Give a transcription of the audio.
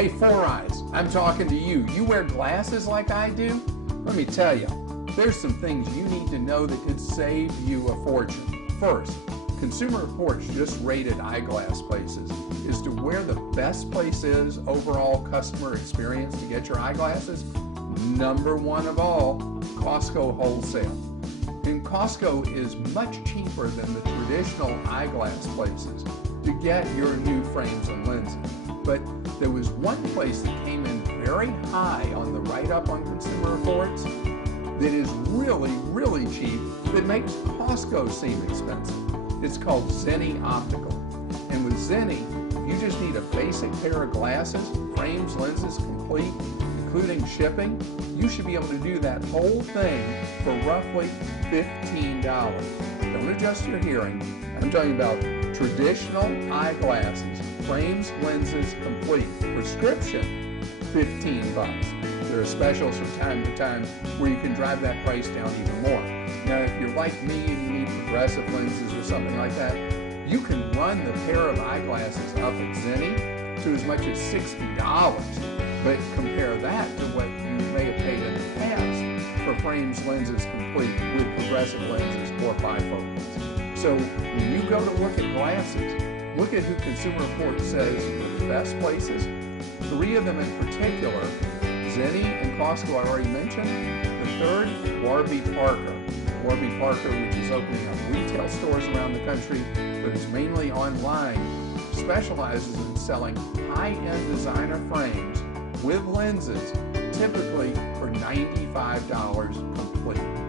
Hey, Four Eyes, I'm talking to you. You wear glasses like I do? Let me tell you, there's some things you need to know that could save you a fortune. First, Consumer Reports just rated eyeglass places as to where the best place is overall customer experience to get your eyeglasses. Number one of all, Costco Wholesale. And Costco is much cheaper than the traditional eyeglass places to get your new frames and lenses. But there was one place that came in very high on the write-up on Consumer Reports that is really, really cheap that makes Costco seem expensive. It's called Zenni Optical. And with Zenni, you just need a basic pair of glasses, frames, lenses, complete, including shipping. You should be able to do that whole thing for roughly $15. Don't adjust your hearing. I'm talking about traditional eyeglasses, frames, lenses, complete. Prescription, 15 bucks. There are specials from time to time where you can drive that price down even more. Now, if you're like me and you need progressive lenses or something like that, you can run the pair of eyeglasses up at Zenni to as much as $60. But compare that to what you may have paid in the past for frames, lenses, complete with progressive lenses or bifocals. So when you go to look at glasses, look at who Consumer Reports says are the best places. 3 of them in particular, Zenni and Costco I already mentioned. The third, Warby Parker. Warby Parker, which is opening up retail stores around the country, but is mainly online, specializes in selling high-end designer frames with lenses, typically for $95 complete.